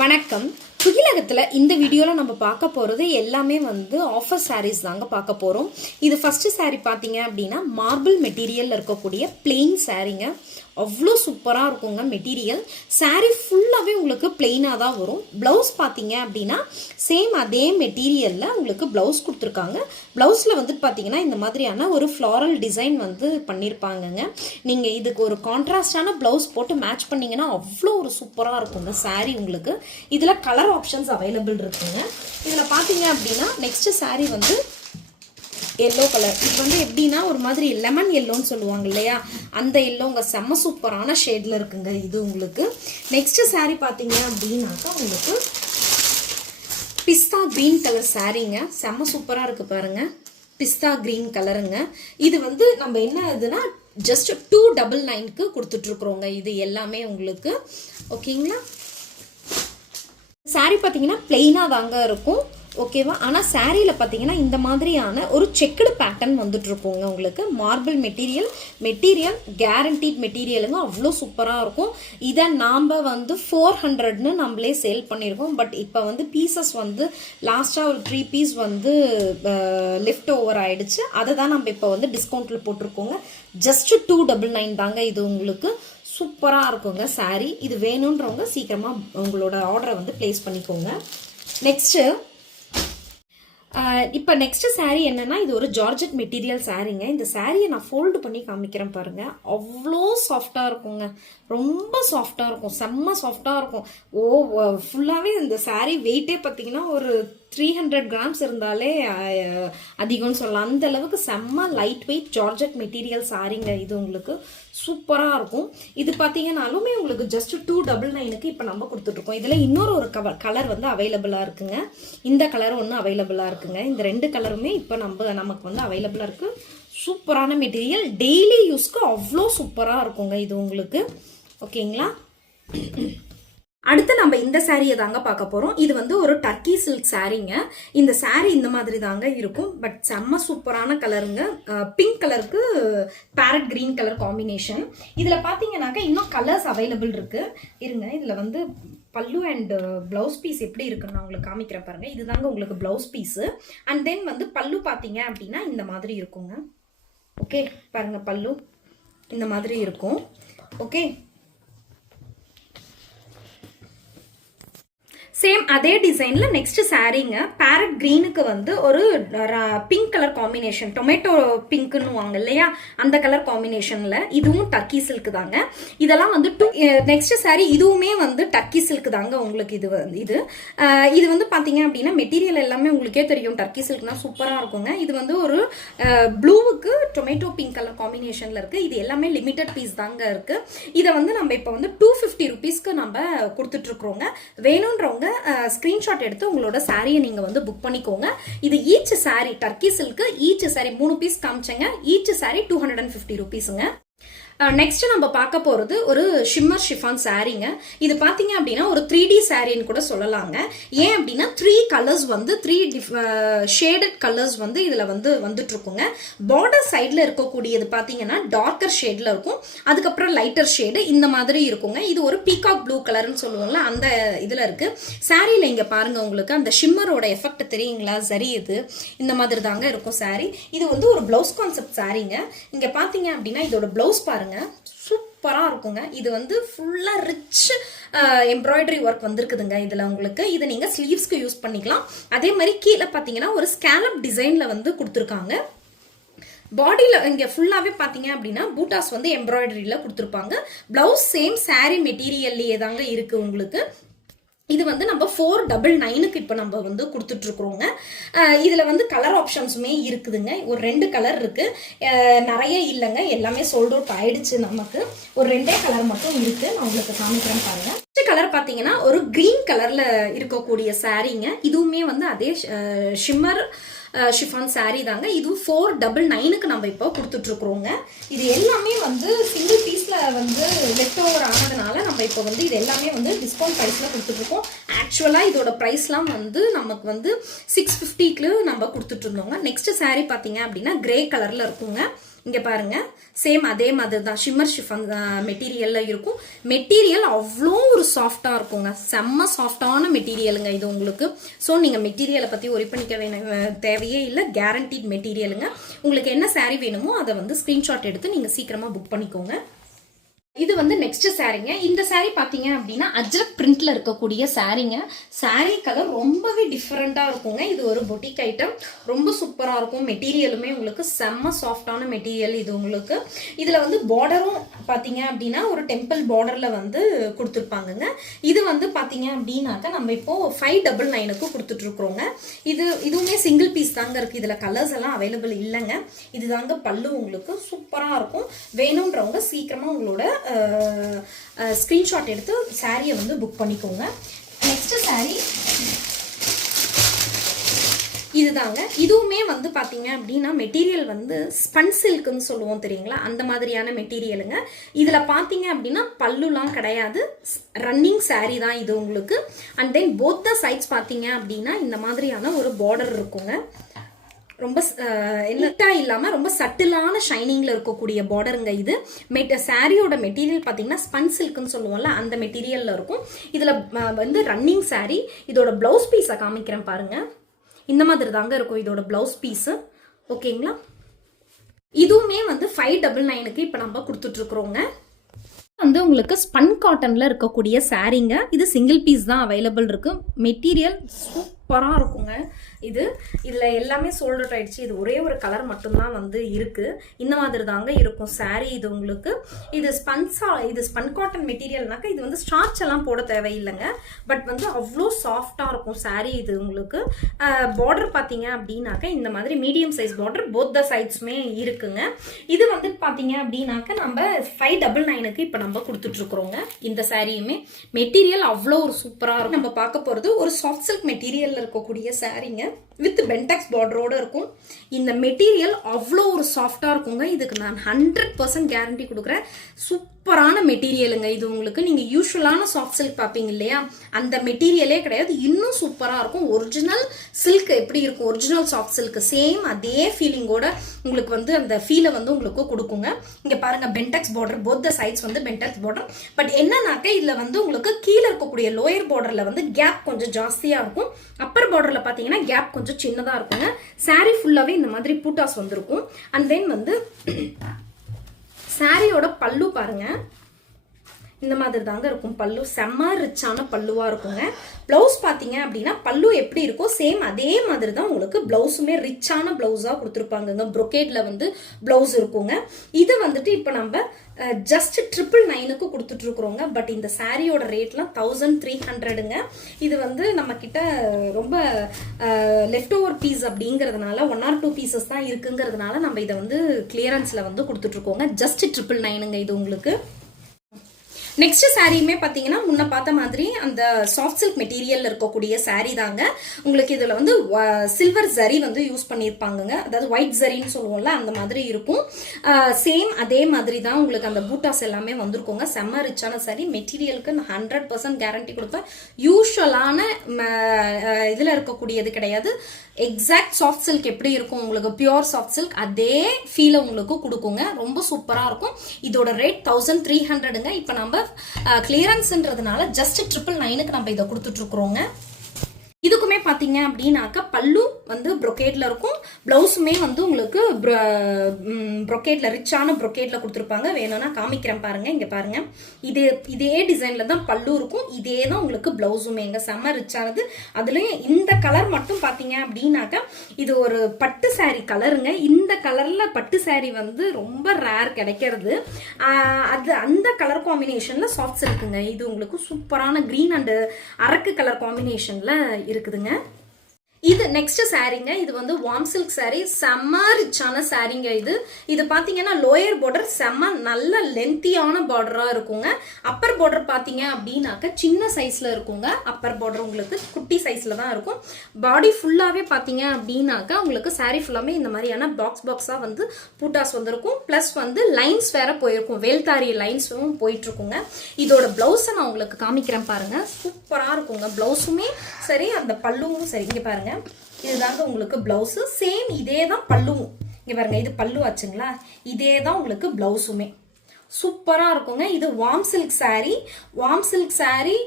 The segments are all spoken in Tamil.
வணக்கம். துகிலகத்தில் இந்த வீடியோவில் நம்ம பார்க்க போகிறது எல்லாமே ஆஃபர் சாரீஸ் தாங்க பார்க்க போகிறோம். இது ஃபஸ்ட்டு சாரீ பார்த்தீங்க அப்படின்னா மார்பிள் மெட்டீரியலில் இருக்கக்கூடிய பிளெயின் சாரீங்க. அவ்வளோ சூப்பராக இருக்குங்க மெட்டீரியல். சாரீ ஃபுல்லாகவே உங்களுக்கு பிளெயினாக தான் வரும். ப்ளவுஸ் பார்த்தீங்க அப்படின்னா சேம் அதே மெட்டீரியலில் உங்களுக்கு ப்ளவுஸ் கொடுத்துருக்காங்க. ப்ளவுஸில் பார்த்தீங்கன்னா இந்த மாதிரியான ஒரு ஃப்ளாரல் டிசைன் பண்ணியிருப்பாங்கங்க. நீங்கள் இதுக்கு ஒரு கான்ட்ராஸ்டான ப்ளவுஸ் போட்டு மேட்ச் பண்ணிங்கன்னா அவ்வளோ ஒரு சூப்பராக இருக்குங்க சாரீ உங்களுக்கு. இதில் கலர் ஆப்ஷன்ஸ் அவைலபிள் இருக்குங்க. இதில் பார்த்தீங்க அப்படின்னா நெக்ஸ்ட் சாரீ எல்லோ கலர். இது எப்படின்னா ஒரு மாதிரி லெமன் எல்லோன்னு சொல்லுவாங்க இல்லையா, அந்த எல்லோங்க செம்ம சூப்பரான ஷேடில் இருக்குங்க இது உங்களுக்கு. நெக்ஸ்ட் சாரீ பார்த்தீங்க அப்படின்னாக்கா உங்களுக்கு பிஸ்தா கிரீன் கலர் சாரீங்க. செம்ம சூப்பராக இருக்கு பாருங்க, பிஸ்தா கிரீன் கலருங்க. இது நம்ம என்ன இதுனா ஜஸ்ட் 299க்கு கொடுத்துட்ருக்குறோங்க. இது எல்லாமே உங்களுக்கு ஓகேங்களா. சாரீ பார்த்தீங்கன்னா பிளெயினாக தாங்க இருக்கும் ஓகேவா. ஆனால் சாரியில் பார்த்தீங்கன்னா இந்த மாதிரியான ஒரு செக்குடு பேட்டர்ன் வந்துட்டுருக்கோங்க உங்களுக்கு. மார்பிள் மெட்டீரியல் கேரண்டீட் மெட்டீரியலுங்க, அவ்வளோ சூப்பராக இருக்கும். இதை நாம் 400ன்னு நம்மளே சேல் பண்ணியிருக்கோம். பட் இப்போ பீசஸ் லாஸ்ட்டாக ஒரு 3 பீஸ் லெஃப்ட் ஓவர் ஆகிடுச்சு. அதை தான் நம்ம இப்போ டிஸ்கவுண்ட்டில் போட்டிருக்கோங்க. ஜஸ்ட் 299 தாங்க இது உங்களுக்கு. சூப்பராக இருக்குங்க சாரீ. இது வேணுன்றவங்க சீக்கிரமாக உங்களோட ஆர்டரை ப்ளேஸ் பண்ணிக்கோங்க. இப்போ நெக்ஸ்ட் சாரீ என்னன்னா, இது ஒரு ஜார்ஜெட் மெட்டீரியல் சாரீங்க. இந்த சாரியை நான் ஃபோல்டு பண்ணி காமிக்கிறேன் பாருங்க. அவ்வளோ சாஃப்டாக இருக்குங்க, ரொம்ப சாஃப்டாக இருக்கும், செம்ம சாஃப்டாக இருக்கும். ஃபுல்லாகவே இந்த சாரீ வெயிட்டே பார்த்தீங்கன்னா ஒரு 300 கிராம்ஸ் இருந்தாலே அதிகம்னு சொல்லலாம். அந்த அளவுக்கு செம்ம லைட் வெயிட் ஜார்ஜெட் மெட்டீரியல் சாரீங்க இது உங்களுக்கு. சூப்பராக இருக்கும். இது பார்த்தீங்கன்னாலுமே உங்களுக்கு ஜஸ்ட் 299க்கு இப்போ நம்ம கொடுத்துட்ருக்கோம். இதில் இன்னொரு ஒரு கலர் அவைலபிளாக இருக்குங்க. இந்த கலர் ஒன்று அவைலபிளாக இருக்குங்க. இந்த 2 கலருமே இப்போ நமக்கு அவைலபிளாக இருக்குது. சூப்பரான மெட்டீரியல், டெய்லி யூஸ்க்கு அவ்வளோ சூப்பராக இருக்குங்க இது உங்களுக்கு ஓகேங்களா. அடுத்து நம்ம இந்த சாரியை தாங்க பார்க்க போகிறோம். இது ஒரு டர்க்கி சில்க் சாரீங்க. இந்த சாரீ இந்த மாதிரி தாங்க இருக்கும். பட் செம்ம சூப்பரான கலருங்க. பிங்க் கலருக்கு பேரட் கிரீன் கலர் காம்பினேஷன். இதில் பார்த்தீங்கன்னாக்கா இன்னும் கலர்ஸ் அவைலபிள் இருக்கு. இருங்க, இதில் பல்லு அண்ட் பிளவுஸ் பீஸ் எப்படி இருக்குன்னு நான் உங்களுக்கு காமிக்கிறேன் பாருங்க. இதுதாங்க உங்களுக்கு பிளவுஸ் பீஸு. அண்ட் தென் பல்லு பார்த்தீங்க அப்படின்னா இந்த மாதிரி இருக்குங்க. ஓகே பாருங்க, பல்லு இந்த மாதிரி இருக்கும். ஓகே, சேம் அதே டிசைனில் நெக்ஸ்ட் சாரீங்க. பேரட் க்ரீனுக்கு ஒரு பிங்க் கலர் காம்பினேஷன், டொமேட்டோ பிங்க்குன்னு வாங்க இல்லையா, அந்த கலர் காம்பினேஷனில். இதுவும் டர்க்கி சில்க் தாங்க. இதெல்லாம் நெக்ஸ்ட் சாரீ இதுவுமே டர்க்கி சில்க் தாங்க உங்களுக்கு. இது பார்த்தீங்க அப்படின்னா மெட்டீரியல் எல்லாமே உங்களுக்கே தெரியும், டர்க்கி சில்க்னா சூப்பராக இருக்குங்க. இது ஒரு ப்ளூவுக்கு டொமேட்டோ பிங்க் கலர் காம்பினேஷனில் இருக்குது. இது எல்லாமே லிமிட்டட் பீஸ் தாங்க இருக்குது. இதை நம்ம இப்போ 250 ருபீஸ்க்கு நம்ம கொடுத்துட்ருக்குறோங்க. வேணுன்றவங்க ஸ்கிரீன்ஷாட் எடுத்து உங்களோட சாரியை நீங்க புக் பண்ணிக்கோங்க. இது each sari Turkey silk, each sari 3 piece காமிச்சேங்க. ஈச் சாரி 250 ருபீஸுங்க. நெக்ஸ்ட் நம்ம பார்க்க போகிறது ஒரு ஷிம்மர் ஷிஃபான் சாரீங்க. இது பார்த்தீங்க அப்படின்னா ஒரு 3D சாரின்னு கூட சொல்லலாங்க. ஏன் அப்படின்னா 3 கலர்ஸ் 3 ஷேடட் கலர்ஸ் இதில் வந்துட்டு இருக்குங்க. பார்டர் சைடில் இருக்கக்கூடியது பார்த்தீங்கன்னா டார்க்கர் ஷேடில் இருக்கும், அதுக்கப்புறம் லைட்டர் ஷேடு இந்த மாதிரி இருக்குங்க. இது ஒரு பீகாக் ப்ளூ கலர்னு சொல்லுவோம்ல, அந்த இதில் இருக்குது. சாரியில் இங்கே பாருங்கள், உங்களுக்கு அந்த ஷிம்மரோட எஃபெக்ட் தெரியுங்களா, சரி இது இந்த மாதிரி தாங்க இருக்கும் சாரீ. இது ஒரு ப்ளவுஸ் கான்செப்ட் சாரீங்க. இங்கே பார்த்தீங்க அப்படின்னா இதோட ப்ளவுஸ் பாருங்க, சூப்பரா இருக்குங்க. இது ஃபுல்லா ரிச் எம்ப்ராய்டரி ஒர்க் வந்திருக்குதுங்க இதுல உங்களுக்கு. இதை நீங்க ஸ்லீவ்ஸ்க்கு யூஸ் பண்ணிக்கலாம். அதே மாதிரி கீழே பார்த்தீங்கன்னா ஒரு ஸ்கேலப் டிசைன்ல கொடுத்துருக்காங்க. பாடியில் இங்கே ஃபுல்லாகவே பார்த்தீங்க அப்படின்னா பூட்டாஸ் எம்ப்ராய்டரியில் கொடுத்துருப்பாங்க. பிளவுஸ் சேம் சாரீ மெட்டீரியல்லையே தாங்க இருக்குது உங்களுக்கு. இது நம்ம 499க்கு இப்போ நம்ம கொடுத்துட்ருக்குறோங்க. இதில் கலர் ஆப்ஷன்ஸுமே இருக்குதுங்க. ஒரு 2 கலர் இருக்குது, நிறைய இல்லைங்க, எல்லாமே சோல்ட் அவுட் ஆயிடுச்சு. நமக்கு ஒரு 2 கலர் மட்டும் இருக்குது. நான் உங்களுக்கு காமிக்கிறேன் பாருங்கள். நெக்ஸ்ட் கலர் பார்த்தீங்கன்னா ஒரு க்ரீன் கலரில் இருக்கக்கூடிய சாரீங்க. இதுவுமே அதே ஷிம்மர் ஷிஃபான் சாரீ தாங்க. இது 499க்கு நம்ம இப்போ கொடுத்துட்ருக்குறோங்க. இது எல்லாமே சிங்கிள் பீஸில் லெஃப்ட் ஓவர் ஆனதுனால நம்ம இப்போ இது எல்லாமே டிஸ்கவுண்ட் ப்ரைஸில் கொடுத்துட்ருக்கோம். ஆக்சுவலாக இதோட ப்ரைஸ்லாம் நமக்கு 650க்கு நம்ம கொடுத்துட்ருந்தோங்க. நெக்ஸ்ட் சாரீ பார்த்தீங்க அப்படின்னா கிரே கலரில் இருக்குங்க. இங்கே பாருங்க, சேம் அதே மாதிரி தான் ஷிம்மர் ஷிஃபான் மெட்டீரியலில் இருக்கும். மெட்டீரியல் அவ்வளோ ஒரு சாஃப்டாக இருக்குங்க, செம்ம சாஃப்டான மெட்டீரியலுங்க இது உங்களுக்கு. ஸோ நீங்கள் மெட்டீரியலை பற்றி ஒரி பண்ணிக்க தேவையே இல்லை, கேரண்டீட் மெட்டீரியலுங்க. உங்களுக்கு என்ன saree வேணுமோ அதை வந்து ஸ்க்ரீன்ஷாட் எடுத்து நீங்கள் சீக்கிரமாக புக் பண்ணிக்கோங்க. இது வந்து நெக்ஸ்ட் சாரீங்க. இந்த சாரீ பார்த்தீங்க அப்படின்னா அஜ்ரக் பிரிண்ட்ல இருக்கக்கூடிய சாரீங்க. சாரீ கலர் ரொம்பவே டிஃப்ரெண்டாக இருக்குங்க. இது ஒரு பொட்டிக் ஐட்டம், ரொம்ப சூப்பராக இருக்கும். மெட்டீரியலுமே உங்களுக்கு செம்ம சாஃப்டான மெட்டீரியல் இது உங்களுக்கு. இதில் வந்து பார்டரும் பார்த்தீங்க அப்படின்னா ஒரு டெம்பிள் பார்டரில் வந்து கொடுத்துருப்பாங்கங்க. இது வந்து பார்த்தீங்க அப்படின்னாக்கா நம்ம இப்போ 599க்கு கொடுத்துட்ருக்குறோங்க. இதுவுமே சிங்கிள் பீஸ் தாங்க இருக்குது. இதில் கலர்ஸ் எல்லாம் அவைலபிள் இல்லைங்க. இது தாங்க பல்லு உங்களுக்கு சூப்பராக இருக்கும். வேணுன்றவங்க சீக்கிரமாக உங்களோட ஸ்கிரீன்ஷாட் எடுத்து சாரியை வந்து புக் பண்ணிக்கோங்க. நெக்ஸ்ட் சாரி இதுதாங்க. இதுவுமே வந்து பார்த்தீங்க அப்படின்னா மெட்டீரியல் வந்து ஸ்பன் சில்க்குன்னு சொல்லுவோம் தெரியுங்களா, அந்த மாதிரியான மெட்டீரியலுங்க. இதில் பார்த்தீங்க அப்படின்னா பல்லுலாம் கிடையாது, ரன்னிங் சாரீ தான் இது உங்களுக்கு. And then both the sides பார்த்தீங்க அப்படின்னா இந்த மாதிரியான ஒரு பார்டர் இருக்குங்க. ரொம்ப நீட்டாக இல்லாமல் ரொம்ப சட்டிலான ஷைனிங்கில் இருக்கக்கூடிய பார்டருங்க இது. சாரியோட மெட்டீரியல் பார்த்தீங்கன்னா ஸ்பன் சில்க்குன்னு சொல்லுவோம்ல, அந்த மெட்டீரியலில் இருக்கும். இதில் வந்து ரன்னிங் சாரீ. இதோட ப்ளவுஸ் பீஸை காமிக்கிறேன் பாருங்க. இந்த மாதிரி தாங்க இருக்கும் இதோட ப்ளவுஸ் பீஸு. ஓகேங்களா, இதுவுமே வந்து 599க்கு இப்போ நம்ம கொடுத்துட்ருக்குறோங்க. வந்து உங்களுக்கு ஸ்பன் காட்டனில் இருக்கக்கூடிய சாரீங்க. இது சிங்கிள் பீஸ் தான் அவைலபிள் இருக்கு. மெட்டீரியல் சூப்பராக இருக்குங்க. இதில் எல்லாமே சோல்ட் அவுட் ஆயிடுச்சு. இது ஒரே ஒரு கலர் மட்டும்தான் வந்து இருக்கு. இந்த மாதிரி தாங்க இருக்கும் சாரீ இது உங்களுக்கு. இது ஸ்பன் காட்டன் மெட்டீரியல்னாக்கா இது வந்து ஸ்டார்ச் எல்லாம் போட தேவையில்லைங்க. பட் வந்து அவ்வளோ சாஃப்டாக இருக்கும் சாரீ இது உங்களுக்கு. பார்டர் பார்த்தீங்க அப்படின்னாக்கா இந்த மாதிரி medium size border both the சைட்ஸுமே இருக்குங்க. இது வந்து பார்த்தீங்க அப்படின்னாக்கா நம்ம 599க்கு இப்போ நம்ம கொடுத்துட்ருக்குறோங்க. இந்த சாரியுமே மெட்டீரியல் அவ்வளோ ஒரு சூப்பராக இருக்கும். நம்ம பார்க்க போகிறது ஒரு சாஃப்ட் சில்க் மெட்டீரியலில் இருக்கக்கூடிய சாரீங்க வித் பென்டெக்ஸ் பார்டரோட இருக்கும். இந்த மெட்டீரியல் அவ்வளோ ஒரு சாஃப்டாக இருக்குங்க. இதுக்கு நான் 100% கேரண்டி கொடுக்குறேன். சூப்பரான மெட்டீரியலுங்க இது உங்களுக்கு. நீங்கள் யூஸ்வலான சாஃப்ட் சில்க் பார்ப்பீங்க இல்லையா, அந்த மெட்டீரியலே கிடையாது, இன்னும் சூப்பராக இருக்கும். ஒரிஜினல் சில்க் எப்படி இருக்கும், ஒரிஜினல் சாஃப்ட் சில்க் சேம் அதே ஃபீலிங்கோட உங்களுக்கு வந்து அந்த ஃபீலை வந்து உங்களுக்கு கொடுக்குங்க. இங்கே பாருங்க, பென்டெக்ஸ் பார்டர் போத் த சைட்ஸ் வந்து பென்டெக்ஸ் பார்டர். பட் என்னன்னாக்கா இதில் வந்து உங்களுக்கு கீழே இருக்கக்கூடிய லோயர் பார்டரில் வந்து கேப் கொஞ்சம் ஜாஸ்தியாக இருக்கும். அப்பர் பார்டரில் பார்த்தீங்கன்னா கேப் கொஞ்சம் சின்னதாக இருக்குங்க. சாரீ ஃபுல்லாகவே இந்த மாதிரி பூட்டாஸ் வந்திருக்கும். அண்ட் தென் வந்து சாரியோட பல்லு பாருங்க, இந்த மாதிரி தாங்க இருக்கும். பல்லு செம்ம ரிச்சான பல்லுவா இருக்குங்க. பிளவுஸ் பார்த்தீங்க அப்படின்னா பல்லு எப்படி இருக்கோ சேம் அதே மாதிரி தான் உங்களுக்கு பிளவுஸுமே ரிச்சான பிளவுஸாக கொடுத்துருப்பாங்க. ப்ரொக்கேட்ல வந்து பிளவுஸ் இருக்குங்க. இது வந்துட்டு இப்போ நம்ம ஜஸ்ட் 999க்கு கொடுத்துட்டு இருக்கிறோங்க. பட் இந்த சாரியோட ரேட்லாம் 1300ங்க. இது வந்து நம்ம கிட்ட ரொம்ப லெஃப்ட் ஓவர் பீஸ் அப்படிங்கிறதுனால 1 or 2 பீசஸ் தான் இருக்குங்கிறதுனால நம்ம இதை வந்து கிளியரன்ஸ்ல வந்து கொடுத்துட்டு இருக்கோங்க. ஜஸ்ட் 999ங்க இது உங்களுக்கு. நெக்ஸ்ட் சாரியுமே பார்த்தீங்கன்னா முன்ன பார்த்த மாதிரி அந்த சாஃப்ட் சில்க் மெட்டீரியல் இருக்கக்கூடிய சாரீ தாங்க. உங்களுக்கு இதில் வந்து சில்வர் ஜரி வந்து யூஸ் பண்ணியிருப்பாங்கங்க, அதாவது ஒயிட் ஜரின்னு சொல்லுவோம்ல அந்த மாதிரி இருக்கும். சேம் அதே மாதிரி தான் உங்களுக்கு அந்த பூட்டாஸ் எல்லாமே வந்திருக்குங்க. செம்ம ரிச்சான சாரீ. மெட்டீரியலுக்கு நான் 100% கேரண்டி கொடுப்பேன். யூஸ்வலான இதில் இருக்கக்கூடியது கிடையாது. எக்ஸாக்ட் சாஃப்ட் சில்க் எப்படி இருக்கும் உங்களுக்கு, பியூர் சாஃப்ட் சில்க் அதே ஃபீலை உங்களுக்கு கொடுக்குங்க. ரொம்ப சூப்பராக இருக்கும். இதோட ரேட் 1300ங்க. இப்போ நம்ம கிளியரன்ஸ்ன்றதுனால ஜஸ்ட் 999க்கு நம்ம இதை கொடுத்துட்டு இருக்கிறோங்க. இதுக்குமே பார்த்தீங்க அப்படின்னாக்கா பல்லு வந்து ப்ரொக்கேட்ல இருக்கும். பிளவுஸுமே வந்து உங்களுக்கு ப்ரொக்கேட்ல ரிச்சான ப்ரொக்கேட்ல கொடுத்துருப்பாங்க. வேணும்னா காமிக்கிறேன் பாருங்க. இங்க பாருங்க, இதே டிசைன்ல தான் பல்லு இருக்கும். இதே தான் உங்களுக்கு பிளவுஸுமே எங்க செம்ம ரிச்சானது. அதுலயும் இந்த கலர் மட்டும் பார்த்தீங்க அப்படின்னாக்கா இது ஒரு பட்டு சாரி கலருங்க. இந்த கலர்ல பட்டு சாரி வந்து ரொம்ப ரேர் கிடைக்கிறது. அது அந்த கலர் காம்பினேஷன்ல சாஃப்ட் சில்க்குங்க. இது உங்களுக்கு சூப்பரான கிரீன் அண்ட் அரக்கு கலர் காம்பினேஷன்ல இருக்குதுங்க. இது நெக்ஸ்ட் சாரீங்க. இது வந்து வார்ம் சில்க் சாரீ, செம்ம ரிச்சான சாரீங்க. இது பார்த்தீங்கன்னா லோயர் பார்டர் செம்ம நல்ல லென்த்தியான பார்டராக இருக்குங்க. அப்பர் பார்டர் பார்த்தீங்க அப்படின்னாக்க சின்ன சைஸில் இருக்குங்க. அப்பர் பார்டர் உங்களுக்கு குட்டி சைஸில் தான் இருக்கும். பாடி ஃபுல்லாகவே பார்த்தீங்க அப்படின்னாக்கா உங்களுக்கு சாரீ ஃபுல்லாமே இந்த மாதிரியான பாக்ஸாக வந்து பூட்டாஸ் வந்திருக்கும். ப்ளஸ் வந்து லைன்ஸ் வேற போயிருக்கும், வேல்தாரி லைன்ஸும் போயிட்டுருக்குங்க. இதோட ப்ளவுஸை நான் உங்களுக்கு காமிக்கிறேன் பாருங்க. சூப்பராக இருக்குங்க. ப்ளவுஸுமே சரி, அந்த பல்லுவும் சரி. இங்கே பாருங்க, இதுதாங்க உங்களுக்கு பிளவுஸ். சேம் இதே தான் பல்லுவும். இங்கே பாருங்க, இது பல்லு ஆச்சுங்களா, இதே தான் உங்களுக்கு ப்ளவுஸுமே. சூப்பராக இருக்குங்க. இது warm silk sari. Warm silk sari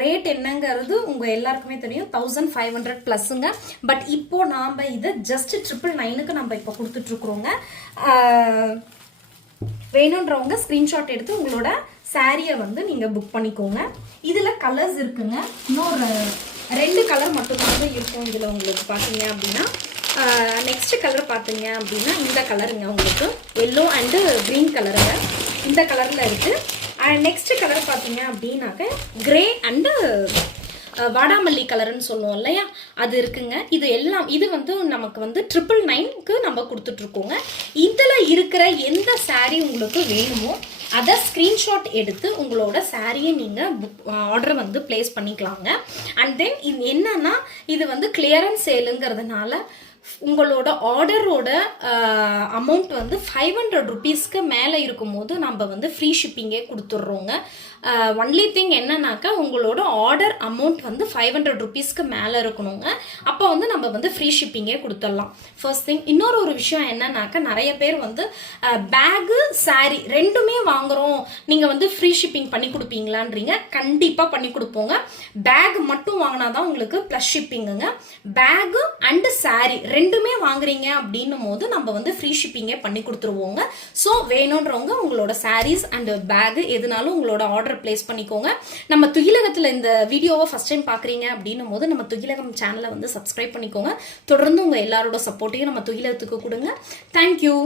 rate என்னங்கிறது உங்கள் எல்லாருக்குமே தெரியும், 1500 ப்ளஸ்ஸுங்க. பட் இப்போ நாம் இதை ஜஸ்ட் 999க்கு நம்ம இப்போ கொடுத்துட்ருக்குறோங்க. வேணுன்றவங்க ஸ்க்ரீன்ஷாட் எடுத்து உங்களோட சாரியை வந்து நீங்கள் புக் பண்ணிக்கோங்க. இதில் கலர்ஸ் இருக்குங்க. இன்னொரு 2 கலர் மட்டும்தாங்க இருக்கும் இதில் உங்களுக்கு பார்த்தீங்க அப்படின்னா. நெக்ஸ்ட் கலர் பார்த்தீங்க அப்படின்னா இந்த கலருங்க, உங்களுக்கு எல்லோ அண்டு க்ரீன் கலருங்க, இந்த கலரில் இருக்குது. நெக்ஸ்ட் கலர் பார்த்தீங்க அப்படின்னாக்க கிரே அண்டு வாடாமல்லி கலர்னு சொல்லுவோம் இல்லையா, அது இருக்குங்க. இது எல்லாம் இது வந்து நமக்கு வந்து 999க்கு நம்ம கொடுத்துட்ருக்கோங்க. இதில் இருக்கிற எந்த சாரீ உங்களுக்கு வேணுமோ அதை ஸ்க்ரீன்ஷாட் எடுத்து உங்களோட சாரியை நீங்கள் ஆர்டர் வந்து பிளேஸ் பண்ணிக்கலாங்க. அண்ட் தென் இது என்னன்னா, இது வந்து கிளியரன்ஸ் சேலுங்கிறதுனால உங்களோட ஆர்டரோட அமௌண்ட் வந்து 500 ருபீஸ்க்கு மேலே இருக்கும்போது நம்ம வந்து ஃப்ரீ ஷிப்பிங்கே கொடுத்துட்றோங்க. ஒன்லி திங் என்னன்னாக்கா, உங்களோட ஆர்டர் அமௌண்ட் வந்து 500 ருபீஸ்க்கு மேலே இருக்கணுங்க. அப்போ வந்து நம்ம வந்து ஃப்ரீ ஷிப்பிங்கே கொடுத்துடலாம். First thing. இன்னொரு விஷயம் என்னன்னாக்கா, நிறைய பேர் வந்து பேகு சாரி ரெண்டுமே வாங்குறோம், நீங்கள் வந்து ஃப்ரீ ஷிப்பிங் பண்ணி கொடுப்பீங்களான்றீங்க. கண்டிப்பாக பண்ணி கொடுப்போங்க. பேக் மட்டும் வாங்கினா தான் உங்களுக்கு ப்ளஸ் ஷிப்பிங்குங்க. பேகு அண்டு சாரி ரெண்டுமே வாங்குறீங்க அப்படின்னும் போது நம்ம வந்து ஃப்ரீ ஷிப்பிங்கே பண்ணி கொடுத்துருவோங்க. ஸோ வேணுன்றவங்க உங்களோட சாரீஸ் அண்ட் பேகு எதுனாலும் உங்களோட ஆர்டர் பிளேஸ் பண்ணிக்கோங்க. நம்ம துகிலகத்தில் இந்த வீடியோவை ஃபர்ஸ்ட் டைம் பார்க்குறீங்க அப்படின்னும் போது நம்ம துகிலகம் சேனலை வந்து சப்ஸ்கிரைப் பண்ணிக்கோங்க. தொடர்ந்து உங்கள் எல்லாரோட சப்போர்ட்டையும் நம்ம துகிலகத்துக்கு கொடுங்க. தேங்க்யூ.